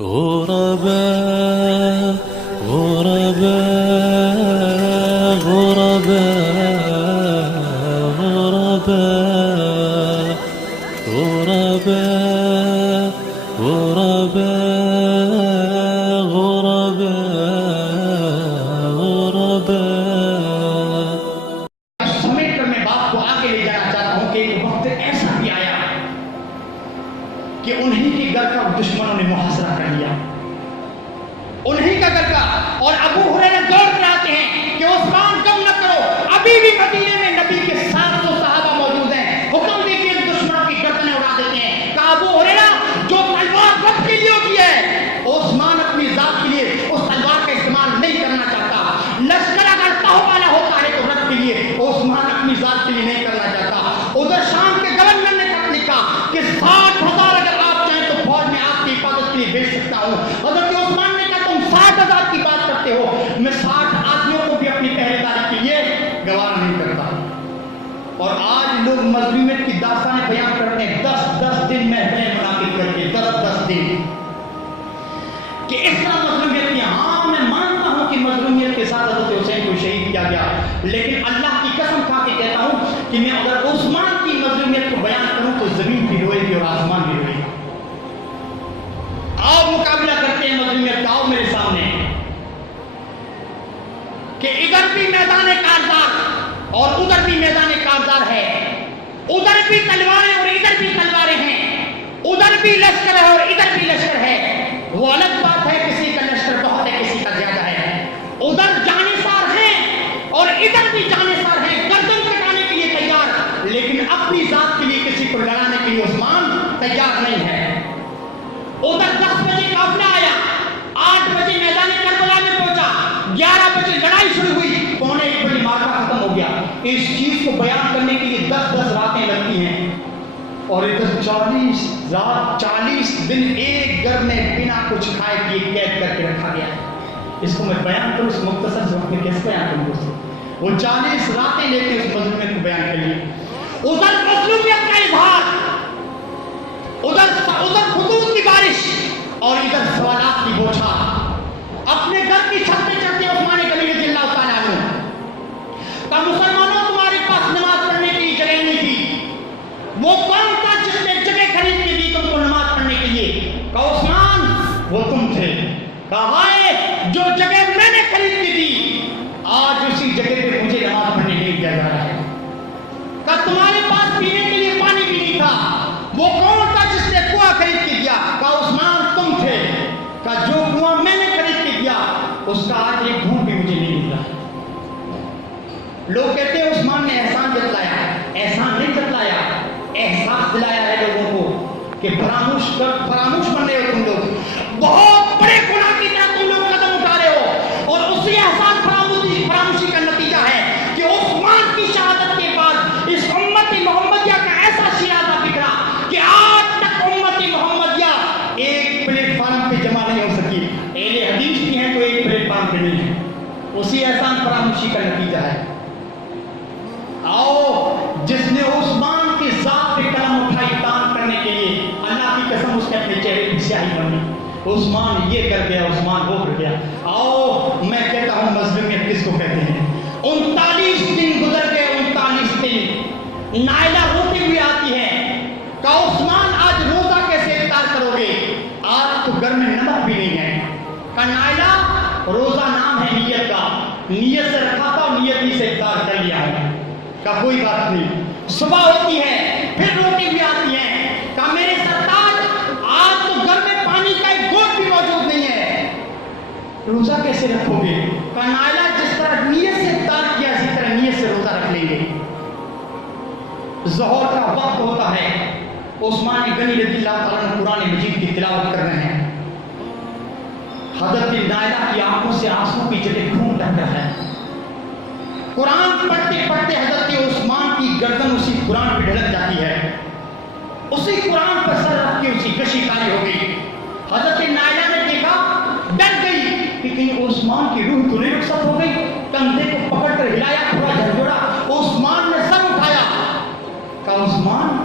غرباء غرباء غرباء غرباء غرباء غرباء غرباء غرباء سمیٹ کر میں بات کو آگے لے جانا چاہتا ہوں کہ ایک وقت ایسا بھی آیا کہ انہی کے گھر کا دشمنوں نے محاصرہ کر لیا، انہی کا گھر کا، اور ابو ہریرہ دوڑ کر آتے ہیں کہ عثمان کم نہ کرو، ابھی بھی مدینے میں نبی کے 700 صحابہ موجود ہیں، حکم دے کے دشمنوں کی گردنیں اڑا دیتے ہیں۔ کہا ابو ہریرہ جو تلوار رب کے لیے ہوتی ہے، عثمان اپنی ذات کے لیے اس تلوار کا استعمال نہیں کرنا چاہتا، لشکر اگر تہو والا ہوتا ہے تو رب کے لیے، عثمان اپنی ذات کے لیے نہیں کرنا چاہتا۔ ادھر شام کے گورنر نے لکھا کہ 60,000 اگر آپ چاہیں تو فوج میں آپ کی حفاظت کے لیے بھیج سکتا ہوں۔ حضرت عثمان نے کہا تم 60,000 کی بات کرتے ہو، میں 60 آدمیوں کو بھی اپنی پہرے داری کے لیے گوارا نہیں کرتا۔ اور آج لوگ مظلومیت کی داستانیں بیان کرتے ہیں، 10 دن محفلیں منعقد کر کے، 10 دن کہ اس طرح مظلومیت کی۔ ہاں میں مانتا ہوں کہ مظلومیت کے ساتھ حضرت حسین کو شہید کیا گیا، لیکن اللہ کی قسم کھا کے کہتا ہوں کہ میں اگر عثمان کی مظلومیت کو بیان کروں تو زمین بھی روئے گی اور آسمان بھی روئے گا۔ آؤ مقابلہ کرتے ہیں مظلومیت کا، آؤ میرے سامنے کہ ادھر بھی میدان کارزار اور ادھر بھی میدان کارزار ہے، ادھر بھی تلواریں اور ادھر بھی تلواریں ہیں، ادھر بھی لشکر ہے اور ادھر بھی لشکر ہے۔ وہ الگ بات ہے کسی کا لشکر بہت ہے کسی کا زیادہ ہے، ادھر جانثار ہیں اور ادھر بھی جانثار ہیں، گردن کٹانے کے لیے تیار، لیکن اپنی ذات کے لیے کسی کو لڑانے کے لیے عثمان تیار نہیں ہے۔ ادھر 10 بجے قافلہ آیا، 8 بجے میدان کربلا میں پہنچا، 11 بجے لڑائی شروع ہوئی، 1:45 بجے معرکہ ختم ہو گیا۔ اس چیز کو بیان کرنے کے لیے 10 راتیں لگتی ہیں، اور ادھر 40 دن ایک گھر میں بنا کچھ کھائے پیے قید کر کے رکھا گیا۔ اس کو میں بیان کروں اس مختصر وقت میں کیسے بیان کروں؟ وہ 40 راتیں لے کے اس مظلومیت کو بیان کر لی۔ ادھر مظلومیت کا اظہار، ادھر خطوط کی بارش اور ادھر سوالات کی بوچھار۔ اپنے گھر کی چھت پہ چڑھتے عثمان غنی رضی اللہ تعالیٰ عنہ کہ مسلمانوں تمہارے پاس نماز پڑھنے کی جگہ نہیں تھی، وہ کون تھا جس نے جگہ خرید کے دی تم کو نماز پڑھنے کے لیے؟ کہ عثمان وہ تم تھے۔ کہا ہے جو جگہ میں نے خرید کے دی آج اسی جگہ پہ مجھے نماز پڑھنے نہیں دیا جا رہا ہے۔ کہ تمہارے پاس پینے کے لیے پانی بھی نہیں تھا، وہ کون تھا جس نے کنواں خرید کے دیا؟ کہ عثمان تم تھے۔ کہ جو کنواں میں نے خرید کے دیا اس کا آج ایک گھونٹ بھی مجھے نہیں ملا۔ لوگ کہتے ہیں عثمان نے احسان جتلایا، احسان نہیں جتلایا، احساس دلایا ہے لوگوں کو کہ فراموش بن رہے ہو تم لوگ، بہت بڑے گناہ کی طرف تم لوگ قدم اٹھا رہے ہو، اور اسی احسان فراموشی کا نتیجہ ہے کہ عثمان کی شہادت کے بعد اس امت محمدیہ کا ایسا شیرازہ بکھرا کہ آج تک امت محمدیہ ایک پلیٹ فارم پہ جمع نہیں ہو سکی۔ اہل حدیث کی ہیں تو ایک پلیٹ فارم پہ نہیں ہے، اسی احسان فراموشی کا نتیجہ ہے۔ آؤ جس نے عثمان کی ذات پہ قلم اٹھائی تان کرنے کے لیے، اللہ کی قسم اس کے اپنے چہرے کی سیاہی بنی، عثمان یہ کر گیا، عثمان وہ کر گیا۔ آؤ میں کہتا ہوں مظلومیت کس کو کہتے ہیں؟ 39 دن گزر گئے، 39 دن نائلہ روتی ہوئی آتی ہے کہ عثمان آج روزہ کیسے افطار کرو گے؟ آج تو گھر میں نمک بھی نہیں ہے۔ کہ نائلہ روزہ نام ہے نیت کا، نیت سے رکھا تھا اور نیت ہی سے افطار کر لیا ہے۔ کہ کوئی بات نہیں، صبح ہوتی ہے پھر روٹی بھی آتی ہے۔ کہ میرے سرتاج آج تو گھر میں پانی کا ایک گھونٹ بھی موجود نہیں ہے، روزہ کیسے رکھو گے؟ کہ نائلہ جس طرح نیت سے افطار کیا اسی طرح نیت سے روزہ رکھ لیں گے۔ ظہر کا وقت ہوتا ہے، عثمان غنی رضی اللہ تعالیٰ عنہ قرآن مجید کی تلاوت کر رہے ہیں، حضرت نائلہ کی آنکھوں سے آنسو کی جگہ خون بہہ رہا ہے۔ قرآن پڑھتے پڑھتے حضرت عثمان کی گردن اسی قرآن پہ ڈھلک جاتی ہے، اسی قرآن پر سر رکھ کے اسی کشی کاری ہو گئی۔ حضرت نائلہ نے دیکھا، ڈر گئی کہ کہیں عثمان کی روح تو نہیں رخصت ہو گئی۔ کندھے کو پکڑ کر ہلایا، تھوڑا جھنجھوڑا، عثمان نے سر اٹھایا۔ کہا عثمان،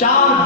4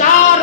4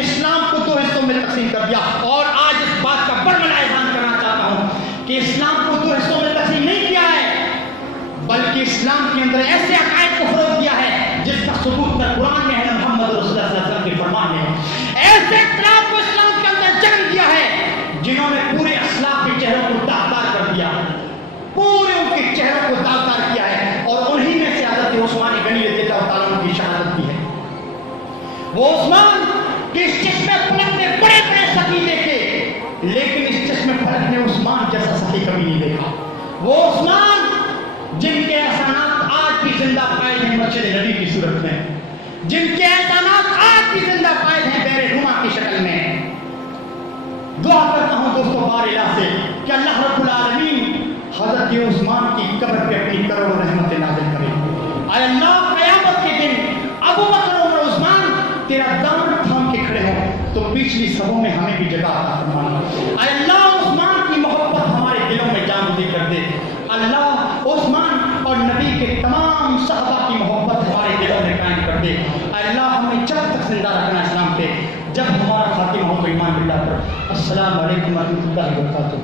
اسلام کو دو حصوں میں تقسیم کر دیا. اور آج اس بات کا برملا اعلان کرنا چاہتا ہوں کہ اسلام کو دو حصوں میں تقسیم نہیں کیا ہے، بلکہ اسلام کے اندر ایسے عقائد کو فروغ دیا ہے جس کا ثبوت در قرآن میں ہے، محمد رسول اللہ صلی اللہ علیہ وسلم کے فرمان میں ہے. ایسے اختلاف کو اسلام کے اندر جنم دیا ہے جنہوں نے پورے اسلاف کے چہروں کو داغدار کر دیا، پورے ان کے چہروں کو داغدار کیا ہے. اور انہی میں سے حضرت عثمان غنی رضی اللہ تعالیٰ عنہ کی شہادت بھی ہے. وہ عثمان اس چشمے فلک نے بڑے بڑے سخی دیکھے، لیکن اس چشمے فلک نے عثمان جیسا سخی کبھی نہیں دیکھا. وہ عثمان جن کے احسانات آج بھی زندہ قائد ہیں مسجد نبی کی صورت میں، جن کے احسانات آج بھی زندہ قائد ہیں بیر نما کی شکل میں. دعا کرتا ہوں دوستو بار الہ سے کہ اللہ رب العالمین حضرت عثمان کی قبر پہ اپنی کروڑ رحمت نازل کرے. اے اللہ قیامت کے دن ابو بکر عمر عثمان تیرا دامن تھام کے کھڑے ہوں تو پچھلی صفوں میں ہمیں بھی جگہ عطا فرمانا. اے اللہ عثمان کی محبت ہمارے دلوں میں جامدی کر دے. اللہ عثمان اور نبی کے تمام صحابہ کی محبت ہمارے دلوں میں قائم کر دے. اے اللہ ہمیں جب تک زندہ رکھنا اسلام پہ، جب ہمارا خاتمہ ہو تو ایمان باللہ پر. السلام علیکم ورحمۃ اللہ وبرکاتہ.